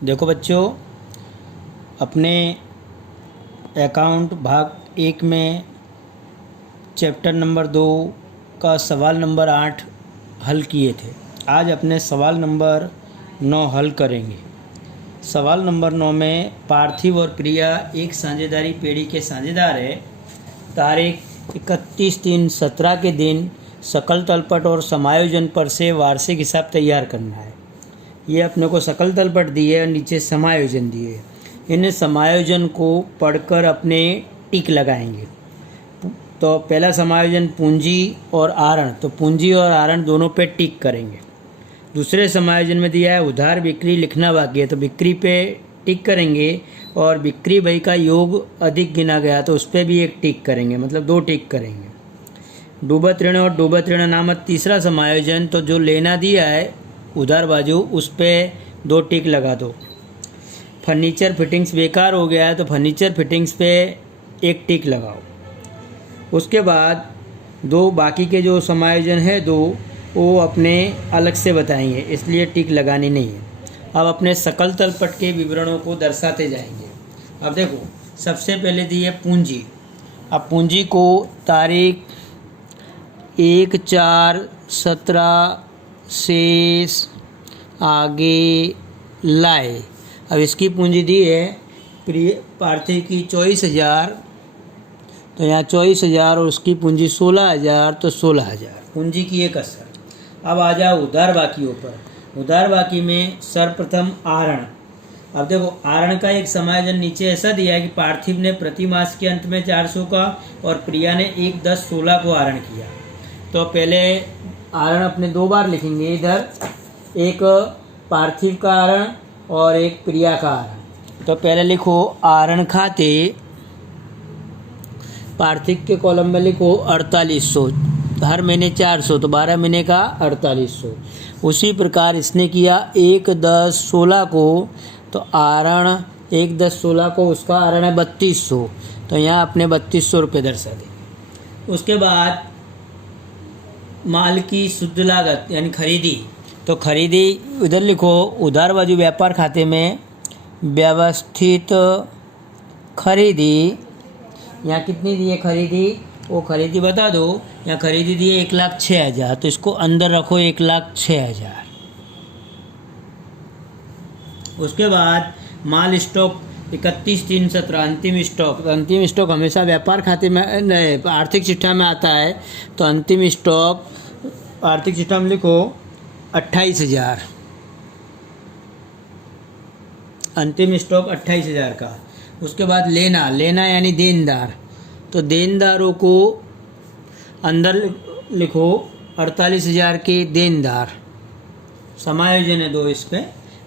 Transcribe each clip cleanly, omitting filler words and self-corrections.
देखो बच्चों, अपने अकाउंट भाग 1 में चैप्टर नंबर 2 का सवाल नंबर 8 हल किए थे। आज अपने सवाल नंबर 9 हल करेंगे। सवाल नंबर 9 में पार्थिव और प्रिया एक साझेदारी पेढ़ी के साझेदार है। तारीख 31/3/17 के दिन सकल तलपट और समायोजन पर से वार्षिक हिसाब तैयार करना है। ये अपने को सकल तलपट दिए और नीचे समायोजन दिए। इन समायोजन को पढ़कर अपने टिक लगाएंगे। तो पहला समायोजन पूंजी और आहरण, तो पूंजी और आहरण दोनों पे टिक करेंगे। दूसरे समायोजन में दिया है उधार बिक्री लिखना बाकी है, तो बिक्री पे टिक करेंगे। और बिक्री बही का योग अधिक गिना गया तो उस पर भी एक टिक करेंगे, मतलब 2 टिक करेंगे। डूबत ऋण और डूबत ऋण नामक तीसरा समायोजन, तो जो लेना दिया है उधार बाजू उस पर 2 टिक लगा दो। फर्नीचर फिटिंग्स बेकार हो गया है तो फर्नीचर फिटिंग्स पे 1 टिक लगाओ। उसके बाद 2 बाकी के जो समायोजन है 2 वो अपने अलग से बताएंगे, इसलिए टिक लगानी नहीं है। अब अपने सकल तलपट के विवरणों को दर्शाते जाएंगे। अब देखो, सबसे पहले दी है पूंजी। अब पूंजी को तारीख 1/4/17 शेष आगे लाए। अब इसकी पूंजी दी है पार्थिव की 24,000, तो यहाँ 24,000 और उसकी पूंजी 16,000, तो 16,000 पूंजी की एक असर। अब आ जाओ उधार बाकियों पर। उधार बाकी में सर्वप्रथम आहरण। अब देखो, आहरण का एक समायोजन नीचे ऐसा दिया है कि पार्थिव ने प्रति मास के अंत में 400 का और प्रिया ने 1/10/16 को आहरण किया। तो पहले आहरण अपने 2 बार लिखेंगे, इधर एक पार्थिव का आहरण और एक प्रिया का आहरण। तो पहले लिखो आहरण खाते, पार्थिव के कॉलम में लिखो 4800, हर महीने 400 तो 12 महीने का 4800। उसी प्रकार इसने किया 1/10/16 को, तो आहरण 1/10/16 को उसका आहरण है 3200, तो यहाँ अपने 3200 रुपये दर्शा दें। उसके बाद माल की शुद्ध लागत यानी खरीदी, तो खरीदी इधर लिखो उधार बाजू व्यापार खाते में व्यवस्थित खरीदी। यहाँ कितनी दी है खरीदी, वो खरीदी बता दो। यहाँ खरीदी दी है 1,06,000, तो इसको अंदर रखो 1,06,000। उसके बाद माल स्टॉक 31/3/17 अंतिम स्टॉक। तो अंतिम स्टॉक हमेशा व्यापार खाते में आर्थिक चिट्ठा में आता है, तो अंतिम स्टॉक आर्थिक चिट्ठा में लिखो 28,000। अंतिम स्टॉक 28,000 का। उसके बाद लेना यानी देनदार, तो देनदारों को अंदर लिखो 48,000 के देनदार। समायोजन है 2 इस पे।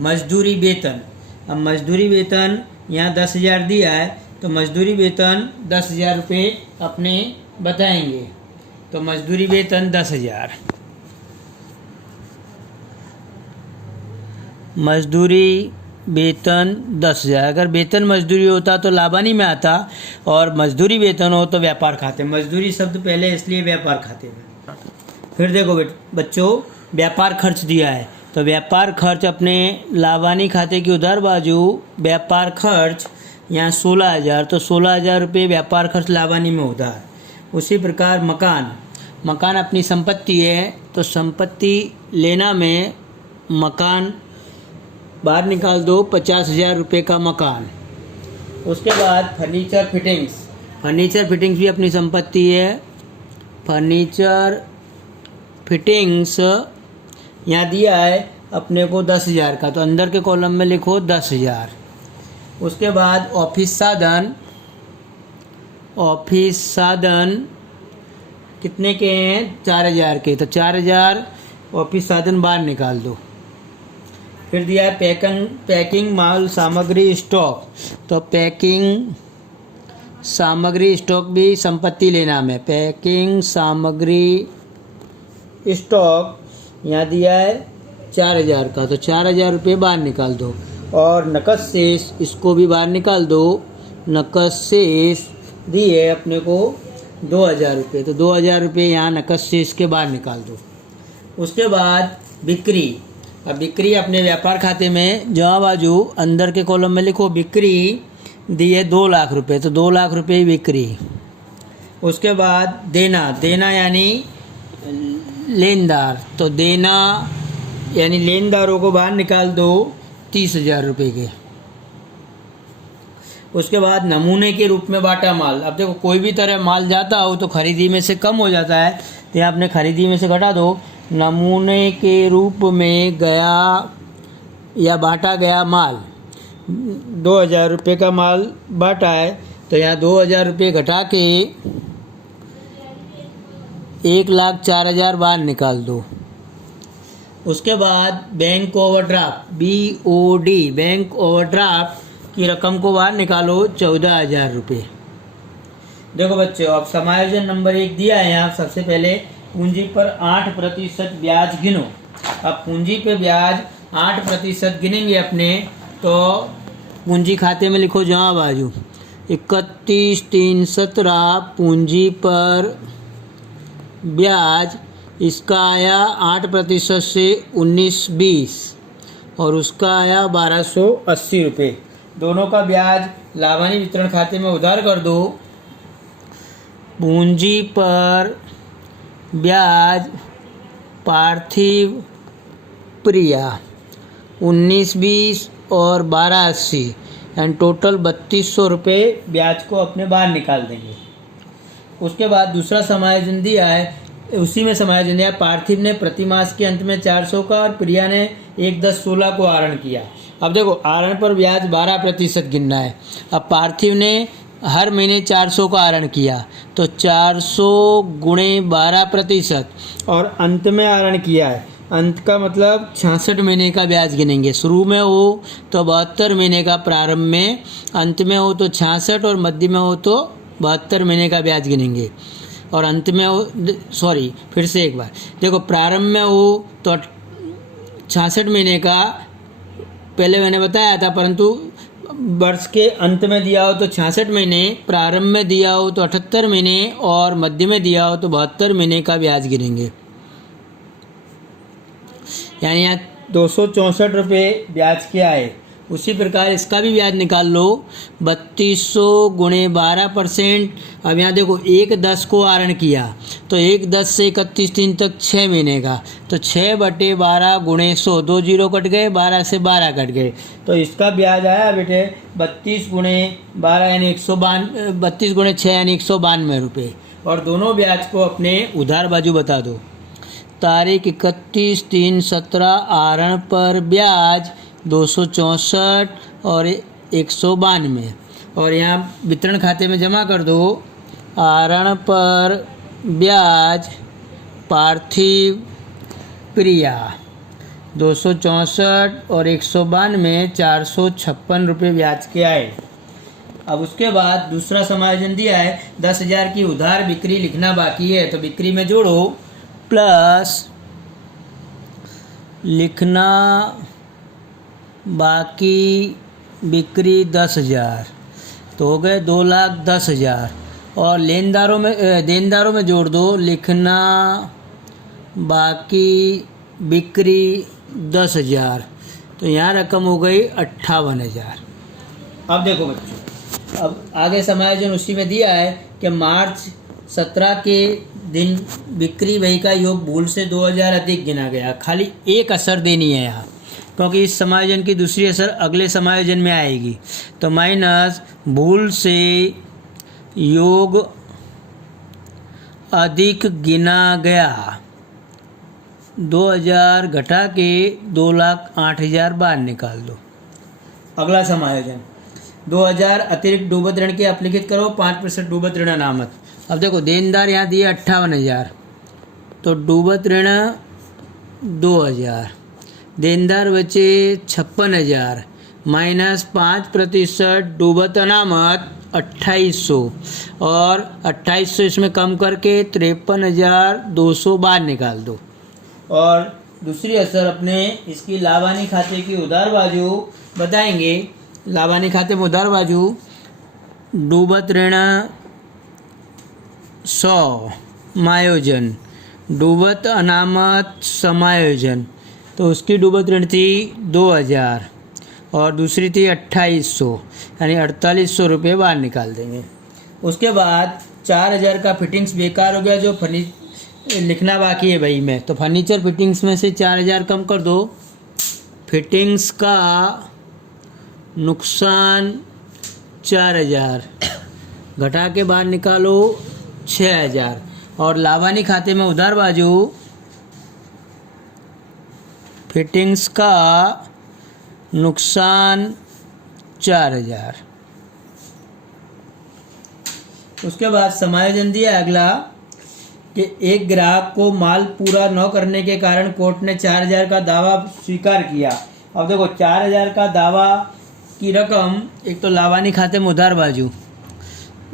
मजदूरी वेतन, अब मजदूरी वेतन यहाँ 10,000 दिया है, तो मजदूरी वेतन 10,000 रुपये अपने बताएंगे। तो मजदूरी वेतन 10,000। मजदूरी वेतन 10,000। अगर वेतन मजदूरी होता तो लाबानी में आता, और मजदूरी वेतन हो तो व्यापार खाते। मजदूरी शब्द पहले इसलिए व्यापार खाते में। फिर देखो बच्चों, व्यापार खर्च दिया है, तो व्यापार खर्च अपने लाबानी खाते की उधार बाजू व्यापार खर्च यहाँ 16,000, तो 16,000 रुपये व्यापार खर्च लाबानी में उधार। उसी प्रकार मकान अपनी संपत्ति है, तो संपत्ति लेना में मकान बाहर निकाल दो 50,000 रुपये का मकान। उसके बाद फर्नीचर फिटिंग्स भी अपनी संपत्ति है। फर्नीचर फिटिंग्स यहाँ दिया है अपने को 10,000 का, तो अंदर के कॉलम में लिखो 10,000। उसके बाद ऑफिस साधन कितने के हैं, 4,000 के, तो 4,000 ऑफिस साधन बाहर निकाल दो। फिर दिया है पैकिंग माल सामग्री स्टॉक, तो पैकिंग सामग्री स्टॉक भी संपत्ति लेना में। पैकिंग सामग्री स्टॉक यहाँ दिया है 4,000 का, तो 4,000 रुपये बाहर निकाल दो। और नकद शेष इसको भी बाहर निकाल दो। नकद शेष दिए अपने को 2,000 रुपये, तो 2,000 रुपये यहाँ नकद शेष के बाहर निकाल दो। उसके बाद बिक्री, अब बिक्री अपने व्यापार खाते में जहाँ बाजू अंदर के कॉलम में लिखो बिक्री दी है 2 लाख रुपए, तो 2 लाख रुपए ही बिक्री। उसके बाद देना, देना यानी लेनदार, तो देना यानी लेनदारों को बाहर निकाल दो 30,000 रुपये के। उसके बाद नमूने के रूप में बांटा माल। अब देखो कोई भी तरह माल जाता हो तो खरीदी में से कम हो जाता है, तो यहाँ अपने खरीदी में से घटा दो। नमूने के रूप में गया या बांटा गया माल 2,000 रुपये का माल बांटा है, तो यहाँ 2,000 रुपये घटा के 1,04,000 बाहर निकाल दो। उसके बाद bank overdraft BOD, bank overdraft की रकम को बाहर निकालो 14,000 रुपये। देखो बच्चों, अब समायोजन नंबर 1 दिया है यहाँ। सबसे पहले पूंजी पर 8% ब्याज गिनो। अब पूंजी पे ब्याज 8% गिनेंगे अपने, तो पूंजी खाते में लिखो जहाँ बाजू 31,317 पूंजी पर ब्याज, इसका आया 8% से 1920 और उसका आया 1,280 रुपये। दोनों का ब्याज लाभानी वितरण खाते में उधार कर दो। पूंजी पर ब्याज पार्थिव प्रिया 1920 और 1280 एंड टोटल 3,200 रुपये ब्याज को अपने बाहर निकाल देंगे। उसके बाद दूसरा समायोजन दिया है, उसी में समायोजन दिया है। पार्थिव ने प्रति मास के अंत में 400 का और प्रिया ने 1/10/16 को आहरण किया। अब देखो आहरण पर ब्याज 12% गिनना है। अब पार्थिव ने हर महीने 400 का आहरण किया, तो 400 गुणे 12% और अंत में आहरण किया है। अंत का मतलब 66 महीने का ब्याज गिनेंगे। शुरू में हो तो 72 महीने का, प्रारंभ में, अंत में हो तो 66 और मध्य में हो तो 72 महीने का ब्याज गिनेंगे। और अंत में हो, सॉरी फिर से एक बार देखो, प्रारंभ में हो तो 66 महीने का पहले मैंने बताया था, परंतु वर्ष के अंत में दिया हो तो 66 महीने, प्रारंभ में दिया हो तो 78 महीने और मध्य में दिया हो तो 72 महीने का ब्याज गिनेंगे। यानी यहाँ 264 रुपये ब्याज क्या है। उसी प्रकार इसका भी ब्याज निकाल लो 3,200 गुणे 12%। अब यहाँ देखो 1/10 को आहरण किया, तो 1/10 से 31/3 तक 6 महीने का, तो 6/12 गुणे 100, 2 जीरो कट गए, 12 से 12 कट गए, तो इसका ब्याज आया बेटे 32 गुणे 12 यानी 192, 32 गुणे 6 यानी 192 रुपये। और दोनों ब्याज को अपने उधार बाजू बता दो। तारीख 31/3/17 आहरण पर ब्याज 264 और 192 और यहाँ वितरण खाते में जमा कर दो। आहरण पर ब्याज पार्थिव प्रिया 264 और 192 456 रुपये ब्याज के आए। अब उसके बाद दूसरा समायोजन दिया है 10,000 की उधार बिक्री लिखना बाकी है, तो बिक्री में जोड़ो प्लस लिखना बाकी बिक्री 10,000, तो हो गए 2,10,000 और देनदारों में जोड़ दो लिखना बाकी बिक्री 10,000, तो यहाँ रकम हो गई 58,000। अब देखो बच्चों, अब आगे समायोजन उसी में दिया है कि मार्च 17 के दिन बिक्री बही का योग भूल से 2,000 अधिक गिना गया। खाली एक असर देनी है यहाँ, क्योंकि इस समायोजन की दूसरी असर अगले समायोजन में आएगी। तो माइनस भूल से योग अधिक गिना गया 2,000 घटा के 2,08,000 बाहर निकाल दो। अगला समायोजन 2,000 अतिरिक्त डूबत ऋण के अपलिखित करो 5% डूबत ऋण अनामत। अब देखो देनदार यहाँ दिए 58,000, तो डूबत ऋण 2,000, देनदार बचे 56,000 माइनस 5% डूबत अनामत 2,800 और 2,800 इसमें कम करके 53,200 बाहर निकाल दो। और दूसरी असर अपने इसकी लाभानी खाते की उधार बाजू बताएंगे। लाभानी खाते में उधार बाजू डूबत ऋण 100 समायोजन, डूबत अनामत समायोजन, तो उसकी डूबत ऋण थी 2000 और दूसरी थी 2800, यानी 4800 रुपये बाहर निकाल देंगे। उसके बाद 4000 का फिटिंग्स बेकार हो गया, जो लिखना बाकी है भाई में, तो फर्नीचर फिटिंग्स में से 4000 कम कर दो। फिटिंग्स का नुकसान 4000 घटा के बाहर निकालो 6000, और लावानी खाते में उधार बाजू फिटिंग्स का नुकसान 4000। उसके बाद समायोजन दिया अगला कि एक ग्राहक को माल पूरा न करने के कारण कोर्ट ने 4000 का दावा स्वीकार किया। अब देखो 4000 का दावा की रकम, एक तो लावानी खाते में उधार बाजू,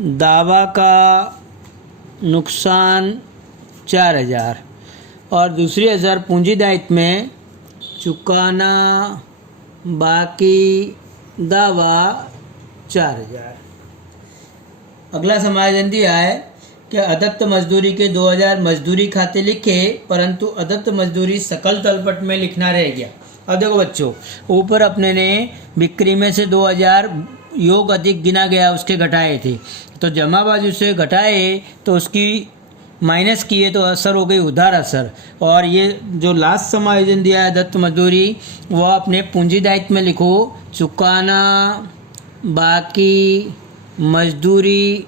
दावा का नुकसान 4000 और दूसरी 1000 पूंजी दायित्व में चुकाना बाकी दावा 4000। अगला समायोजन दिया है कि अदत्त मजदूरी के 2000 मजदूरी खाते लिखे, परंतु अदत्त मजदूरी सकल तलपट में लिखना रह गया। अब देखो बच्चों, ऊपर अपने ने बिक्री में से 2000 योग अधिक गिना गया उसके घटाए थे, तो जमा बाजू से घटाए तो उसकी माइनस किए तो असर हो गई उधार असर। और ये जो लास्ट समायोजन दिया है दत्त मजदूरी, वह अपने पूंजी दायित्व में लिखो चुकाना बाकी मजदूरी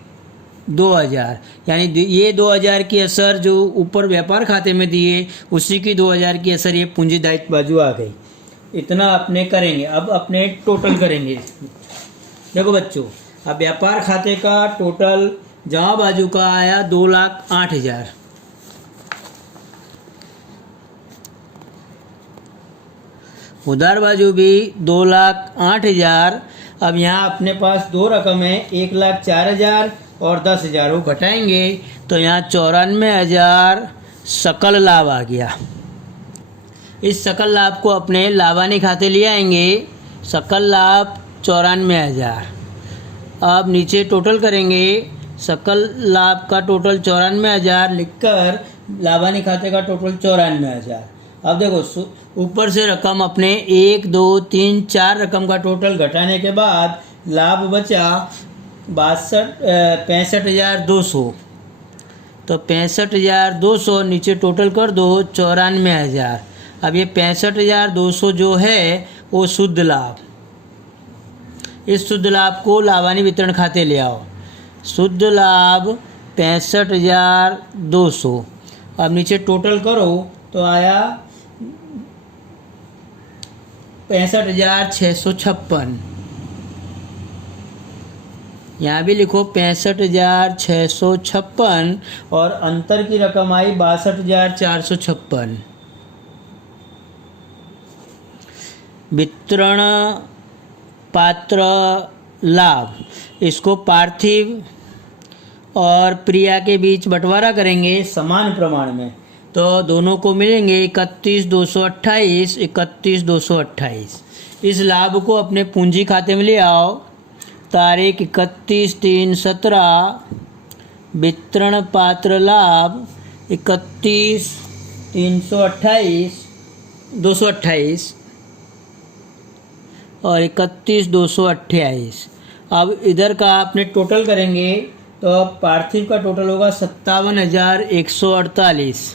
2000, यानी ये 2000 की असर जो ऊपर व्यापार खाते में दिए उसी की 2000 की असर ये पूंजी दायित्व बाजू आ गई। इतना अपने करेंगे। अब अपने टोटल करेंगे। देखो बच्चों, अब व्यापार खाते का टोटल जमा बाजू का आया 2,08,000, उधार बाजू भी 2,08,000। अब यहाँ अपने पास दो रकम है, 1,04,000 और 10,000, वो घटाएंगे तो यहाँ 94,000 सकल लाभ आ गया। इस सकल लाभ को अपने लावानी खाते ले आएंगे, सकल लाभ 94,000। अब नीचे टोटल करेंगे, सकल लाभ का टोटल 94,000 लिखकर लावानी खाते का टोटल 94,000। अब देखो ऊपर से रकम अपने 1, 2, 3, 4 रकम का टोटल घटाने के बाद लाभ बचा 65,200। तो 65,200 नीचे टोटल कर दो 94,000। अब ये 65,200 जो है वो शुद्ध लाभ, इस शुद्ध लाभ को लावानी वितरण खाते ले आओ। शुद्ध लाभ 65,200। अब नीचे टोटल करो तो आया 65,656। यहाँ भी लिखो 65,656 और अंतर की रकम आई 62,456। वितरण पात्र लाभ, इसको पार्थिव और प्रिया के बीच बंटवारा करेंगे समान प्रमाण में, तो दोनों को मिलेंगे 31,228, 31,228। इस लाभ को अपने पूंजी खाते में ले आओ। तारीख 31/3/17, वितरण पात्र लाभ 31,328 और 31,228। अब इधर का आपने टोटल करेंगे तो पार्थिव का टोटल होगा 57,148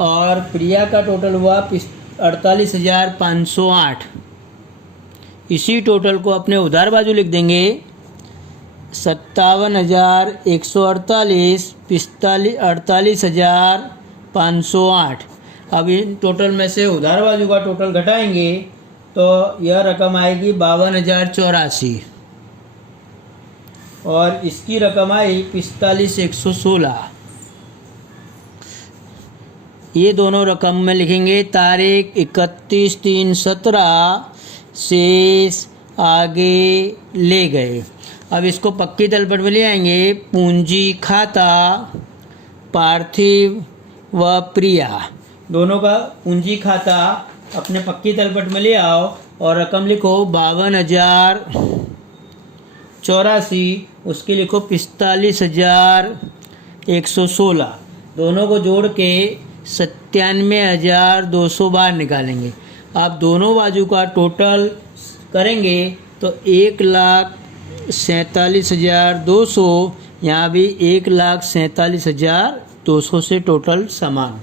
और प्रिया का टोटल हुआ 48,508। इसी टोटल को अपने उधार बाजू लिख देंगे 57,148, 48,508। अब इन टोटल में से उधार बाजू का टोटल घटाएंगे तो यह रकम आएगी 52,084 और इसकी रकम आई 45,116। ये दोनों रकम में लिखेंगे। तारीख 31/3/17, शेष आगे ले गए। अब इसको पक्की तलपट में ले आएंगे। पूंजी खाता पार्थिव व प्रिया, दोनों का पूंजी खाता अपने पक्की तलपट में ले आओ और रकम लिखो 52,084, उसकी लिखो 45,116। दोनों को जोड़ के 97,200 बार निकालेंगे। आप दोनों बाजू का टोटल करेंगे तो 1,47,200, यहाँ भी 1,47,200 से टोटल समान।